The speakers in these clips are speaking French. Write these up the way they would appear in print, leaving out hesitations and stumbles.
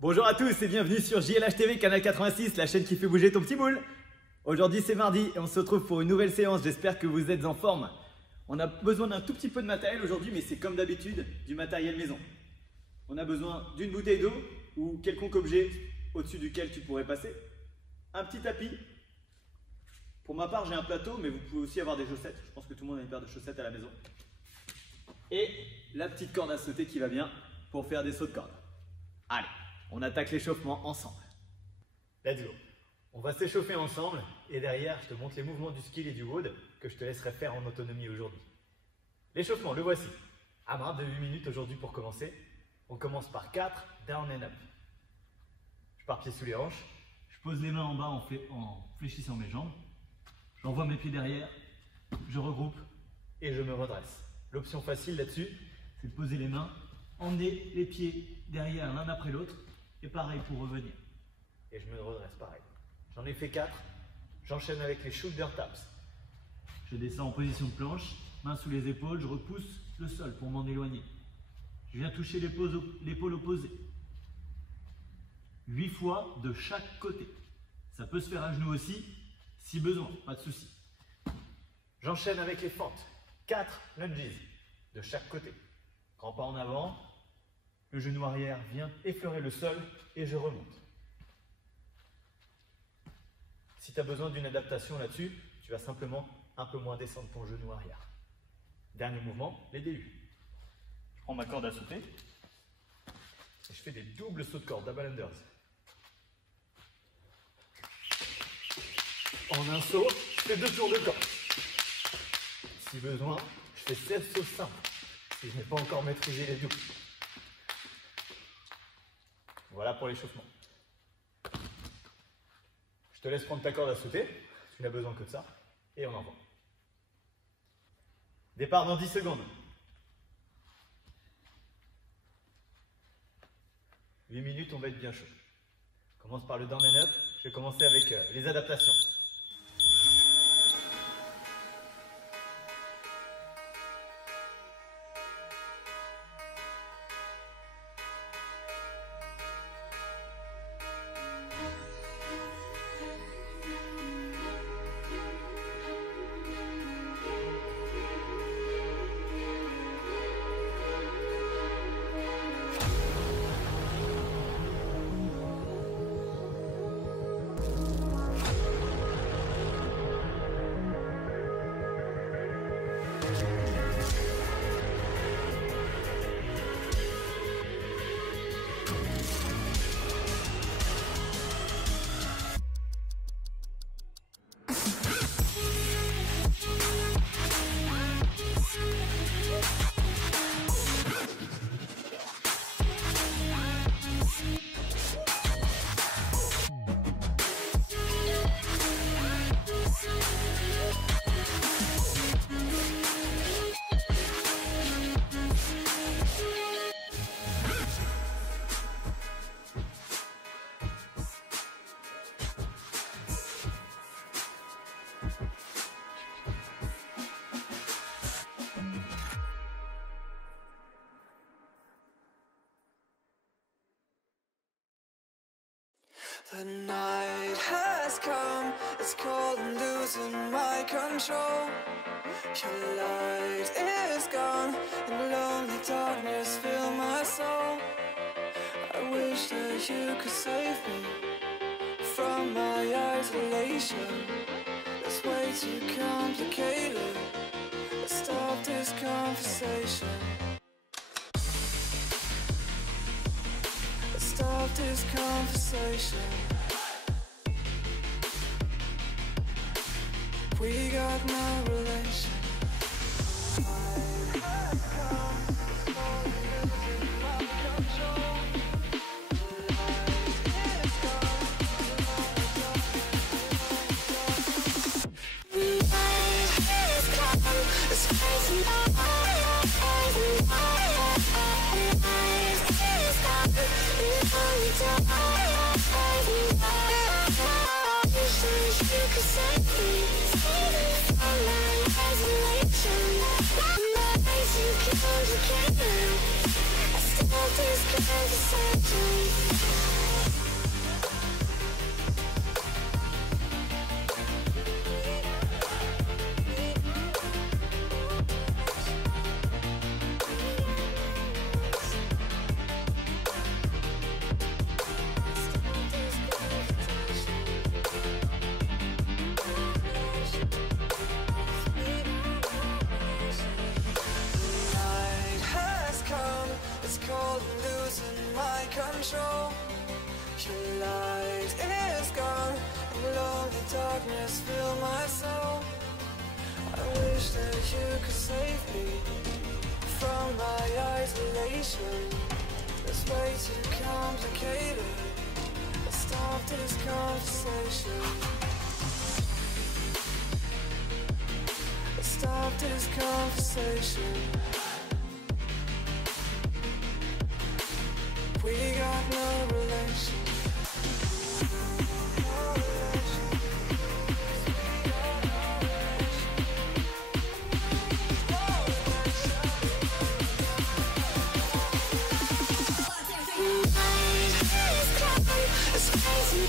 Bonjour à tous et bienvenue sur JLH TV, canal 86, la chaîne qui fait bouger ton petit boule. Aujourd'hui c'est mardi et on se retrouve pour une nouvelle séance, j'espère que vous êtes en forme. On a besoin d'un tout petit peu de matériel aujourd'hui, mais c'est comme d'habitude, du matériel maison. On a besoin d'une bouteille d'eau ou quelconque objet au-dessus duquel tu pourrais passer. Un petit tapis. Pour ma part j'ai un plateau, mais vous pouvez aussi avoir des chaussettes. Je pense que tout le monde a une paire de chaussettes à la maison. Et la petite corde à sauter qui va bien pour faire des sauts de corde. Allez, on attaque l'échauffement ensemble. Let's go. On va s'échauffer ensemble et derrière, je te montre les mouvements du skill et du WOD que je te laisserai faire en autonomie aujourd'hui. L'échauffement, le voici. Amrap de 8 minutes aujourd'hui pour commencer. On commence par 4, down and up. Je pars pieds sous les hanches. Je pose les mains en bas en fléchissant mes jambes. J'envoie mes pieds derrière. Je regroupe et je me redresse. L'option facile là-dessus, c'est de poser les mains, emmener les pieds derrière l'un après l'autre et pareil pour revenir. Et je me redresse pareil. J'en ai fait 4. J'enchaîne avec les shoulder taps. Je descends en position de planche, mains sous les épaules, je repousse le sol pour m'en éloigner. Je viens toucher l'épaule opposée. 8 fois de chaque côté. Ça peut se faire à genoux aussi, si besoin, pas de souci. J'enchaîne avec les fentes. 4 lunges de chaque côté. Grand pas en avant, le genou arrière vient effleurer le sol et je remonte. Si tu as besoin d'une adaptation là-dessus, tu vas simplement un peu moins descendre ton genou arrière. Dernier mouvement, les débuts. Je prends ma corde à sauter et je fais des doubles sauts de corde, double unders. En un saut, je fais 2 tours de corde. Si besoin, je fais 16 sauts simples si je n'ai pas encore maîtrisé les doubles. Voilà pour l'échauffement. Je te laisse prendre ta corde à sauter, tu n'as besoin que de ça, et on envoie. Départ dans 10 secondes. 8 minutes, on va être bien chaud. On commence par le down and up, je vais commencer avec les adaptations. The night has come, it's cold and losing my control. Your light is gone, and lonely darkness fill my soul. I wish that you could save me from my isolation. It's way too complicated. Let's stop this conversation. Stop this conversation. We got no relation. Save me from my eyes. this conversation. It's cold and losing my control. Your light is gone, and lonely darkness fill my soul. I wish that you could save me from my isolation. It's way too complicated. Let's stop this conversation. Let's stop this conversation. We got no relation. It's crazy.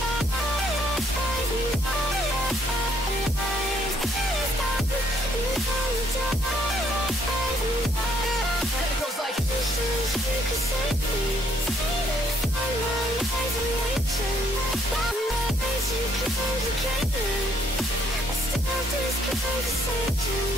It goes like Stop this conversation.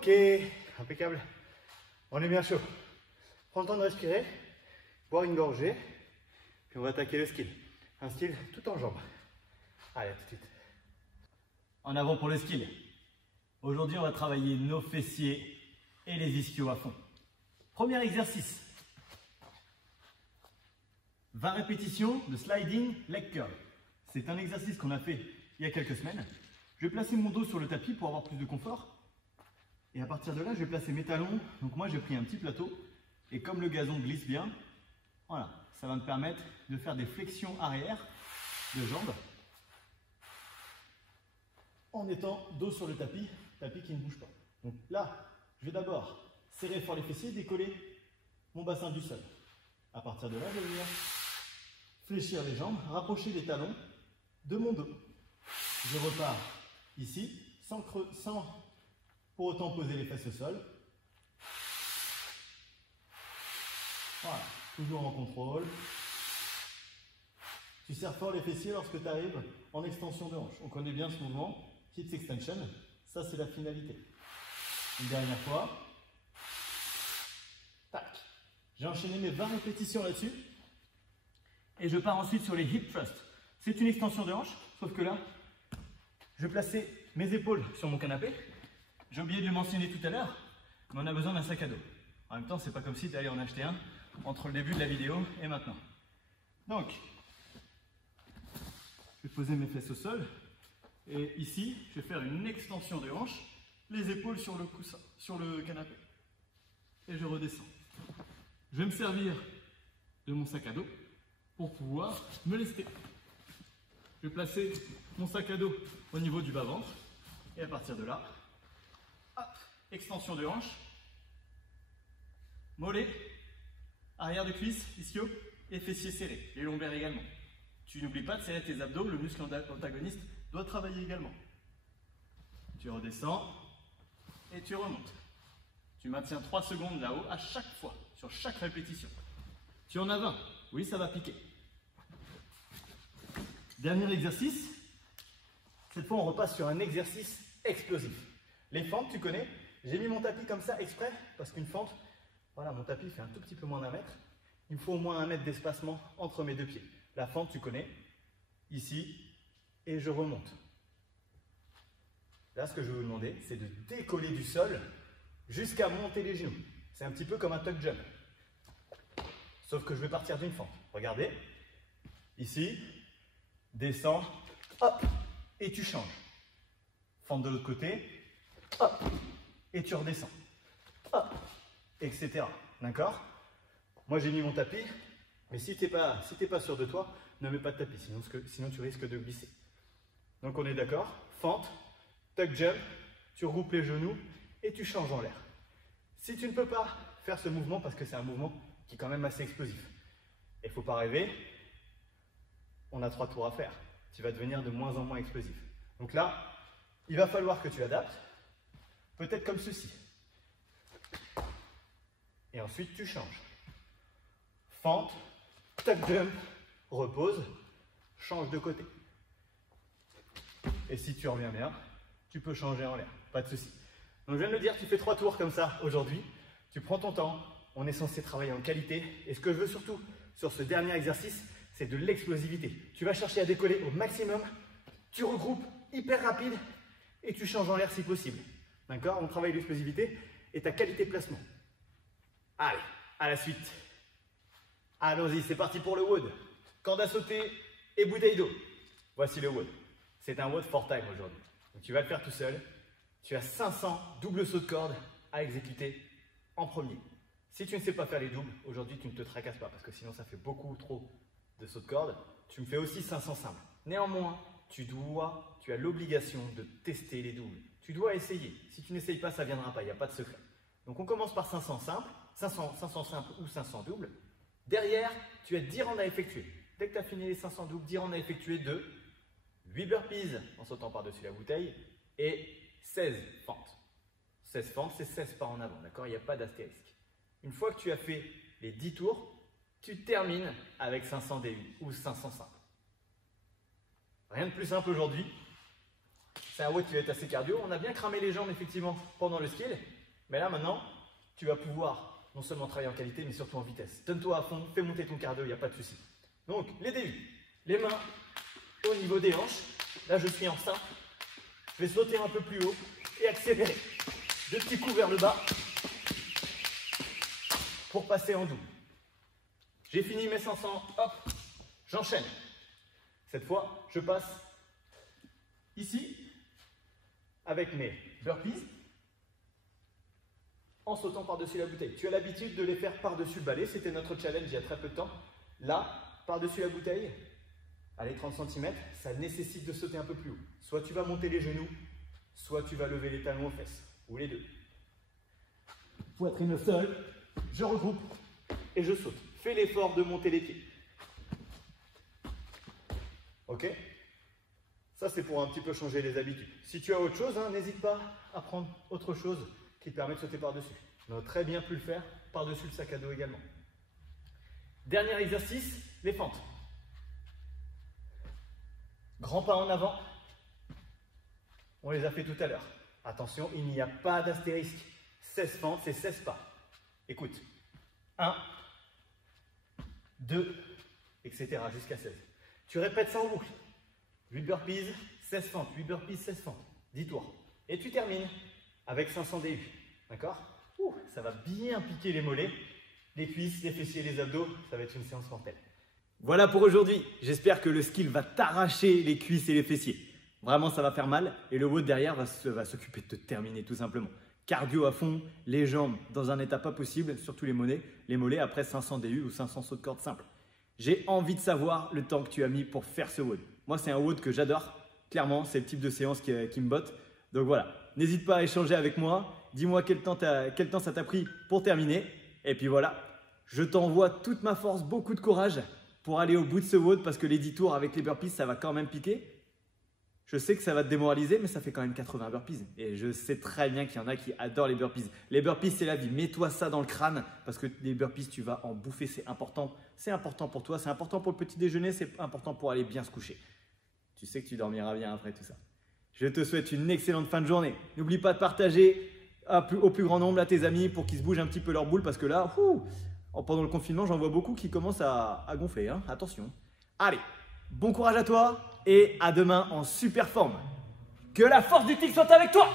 Ok, impeccable. On est bien chaud. Prends le temps de respirer, boire une gorgée, puis on va attaquer le skill. Un skill tout en jambes. Allez, à tout de suite. En avant pour le skill. Aujourd'hui, on va travailler nos fessiers et les ischios à fond. Premier exercice. 20 répétitions de sliding leg curl. C'est un exercice qu'on a fait il y a quelques semaines. Je vais placer mon dos sur le tapis pour avoir plus de confort. Et à partir de là, je vais placer mes talons. Donc moi, j'ai pris un petit plateau. Et comme le gazon glisse bien, voilà, ça va me permettre de faire des flexions arrière de jambes en étant dos sur le tapis qui ne bouge pas. Donc là, je vais d'abord serrer fort les fessiers, décoller mon bassin du sol. À partir de là, je vais venir fléchir les jambes, rapprocher les talons de mon dos. Je repars ici, sans pour autant poser les fesses au sol. Voilà, toujours en contrôle. Tu serres fort les fessiers lorsque tu arrives en extension de hanche. On connaît bien ce mouvement, hips extension. Ça, c'est la finalité. Une dernière fois. Tac. J'ai enchaîné mes 20 répétitions là-dessus. Et je pars ensuite sur les hip thrusts. C'est une extension de hanche, sauf que là, je vais placer mes épaules sur mon canapé. J'ai oublié de le mentionner tout à l'heure, mais on a besoin d'un sac à dos. En même temps, c'est pas comme si tu allais en acheter un entre le début de la vidéo et maintenant. Donc, je vais poser mes fesses au sol. Et ici, je vais faire une extension de hanche, les épaules sur le coussin, sur le canapé. Et je redescends. Je vais me servir de mon sac à dos pour pouvoir me lester. Je vais placer mon sac à dos au niveau du bas-ventre. Et à partir de là, hop, extension de hanche, mollet, arrière de cuisse, ischio et fessiers serrés. Les lombaires également. Tu n'oublies pas de serrer tes abdos, le muscle antagoniste doit travailler également. Tu redescends et tu remontes. Tu maintiens 3 secondes là-haut à chaque fois, sur chaque répétition. Tu en as 20. Oui, ça va piquer. Dernier exercice. Cette fois, on repasse sur un exercice explosif. Les fentes, tu connais. J'ai mis mon tapis comme ça exprès parce qu'une fente, voilà, mon tapis fait un tout petit peu moins d'1 mètre. Il me faut au moins 1 mètre d'espacement entre mes deux pieds. La fente, tu connais. Ici, et je remonte. Là, ce que je vais vous demander, c'est de décoller du sol jusqu'à monter les genoux. C'est un petit peu comme un tuck jump. Sauf que je vais partir d'une fente. Regardez. Ici, descends, hop, et tu changes. Fente de l'autre côté, hop, et tu redescends. Hop, etc. D'accord? Moi, j'ai mis mon tapis, mais si tu n'es pas sûr de toi, ne mets pas de tapis, sinon tu risques de glisser. Donc on est d'accord, fente, tuck jump, tu regroupes les genoux et tu changes en l'air. Si tu ne peux pas faire ce mouvement, parce que c'est un mouvement qui est quand même assez explosif, et il ne faut pas rêver, on a 3 tours à faire. Tu vas devenir de moins en moins explosif. Donc là, il va falloir que tu adaptes, peut-être comme ceci. Et ensuite tu changes. Fente, tuck jump, repose, change de côté. Et si tu reviens bien, tu peux changer en l'air, pas de souci. Donc je viens de le dire, tu fais 3 tours comme ça aujourd'hui, tu prends ton temps, on est censé travailler en qualité. Et ce que je veux surtout sur ce dernier exercice, c'est de l'explosivité. Tu vas chercher à décoller au maximum, tu regroupes hyper rapide et tu changes en l'air si possible. D'accord? On travaille l'explosivité et ta qualité de placement. Allez, à la suite. Allons-y, c'est parti pour le WOD. Corde à sauter et bouteille d'eau. Voici le WOD. C'est un WOD for time aujourd'hui. Donc tu vas le faire tout seul. Tu as 500 doubles sauts de corde à exécuter en premier. Si tu ne sais pas faire les doubles, aujourd'hui tu ne te tracasses pas parce que sinon ça fait beaucoup trop de sauts de corde. Tu me fais aussi 500 simples. Néanmoins, tu as l'obligation de tester les doubles. Tu dois essayer. Si tu n'essayes pas, ça ne viendra pas, il n'y a pas de secret. Donc on commence par 500 simples, 500 simples ou 500 doubles. Derrière, tu as 10 rounds à effectuer. Dès que tu as fini les 500 doubles, 10 rounds à effectuer de 8 burpees en sautant par-dessus la bouteille et 16 fentes. 16 fentes, c'est 16 pas en avant, d'accord? Il n'y a pas d'astérisque. Une fois que tu as fait les 10 tours, tu termines avec 500 DU ou 500 simples. Rien de plus simple aujourd'hui. c'est un WOD qui va être assez cardio. On a bien cramé les jambes effectivement pendant le skill. Mais là maintenant, tu vas pouvoir non seulement travailler en qualité, mais surtout en vitesse. Donne-toi à fond, fais monter ton cardio, il n'y a pas de souci. Donc, les débuts. Les mains au niveau des hanches. Là, je suis en simple. Je vais sauter un peu plus haut et accélérer. 2 petits coups vers le bas pour passer en double. J'ai fini mes 500. Hop, j'enchaîne. Cette fois, je passe ici avec mes burpees en sautant par-dessus la bouteille. Tu as l'habitude de les faire par-dessus le balai. C'était notre challenge il y a très peu de temps. Là, par-dessus la bouteille, allez, 30 cm, ça nécessite de sauter un peu plus haut. Soit tu vas monter les genoux, soit tu vas lever les talons aux fesses, ou les deux. Poitrine au sol, je regroupe et je saute. Fais l'effort de monter les pieds. Ok? Ça, c'est pour un petit peu changer les habitudes. Si tu as autre chose, n'hésite pas à prendre autre chose qui te permet de sauter par-dessus. On aurait très bien pu le faire par-dessus le sac à dos également. Dernier exercice, les fentes. Grand pas en avant. On les a fait tout à l'heure. Attention, il n'y a pas d'astérisque. 16 fentes, c'est 16 pas. Écoute. 1, 2, etc. jusqu'à 16. Tu répètes ça en boucle. 8 burpees, 16 fentes. 8 burpees, 16 fentes. 10 tours. Et tu termines avec 500 DU. D'accord? Ça va bien piquer les mollets, les cuisses, les fessiers, les abdos. Ça va être une séance mortelle. Voilà pour aujourd'hui. J'espère que le skill va t'arracher les cuisses et les fessiers. Vraiment, ça va faire mal. Et le WOD derrière va s'occuper de te terminer tout simplement. Cardio à fond, les jambes dans un état pas possible, surtout les mollets après 500 DU ou 500 sauts de corde simple. J'ai envie de savoir le temps que tu as mis pour faire ce WOD. Moi, c'est un WOD que j'adore. Clairement, c'est le type de séance qui me botte. Donc voilà, n'hésite pas à échanger avec moi. Dis-moi quel temps ça t'a pris pour terminer. Et puis voilà, je t'envoie toute ma force, beaucoup de courage pour aller au bout de ce WOD parce que les 10 tours avec les burpees, ça va quand même piquer. Je sais que ça va te démoraliser, mais ça fait quand même 80 burpees. Et je sais très bien qu'il y en a qui adorent les burpees. Les burpees, c'est la vie. Mets-toi ça dans le crâne parce que les burpees, tu vas en bouffer. C'est important. C'est important pour toi. C'est important pour le petit déjeuner. C'est important pour aller bien se coucher. Tu sais que tu dormiras bien après tout ça. Je te souhaite une excellente fin de journée. N'oublie pas de partager au plus grand nombre à tes amis pour qu'ils se bougent un petit peu leur boule parce que là, pendant le confinement, j'en vois beaucoup qui commencent à gonfler. Attention. Allez, bon courage à toi et à demain en super forme. Que la force du tigre soit avec toi!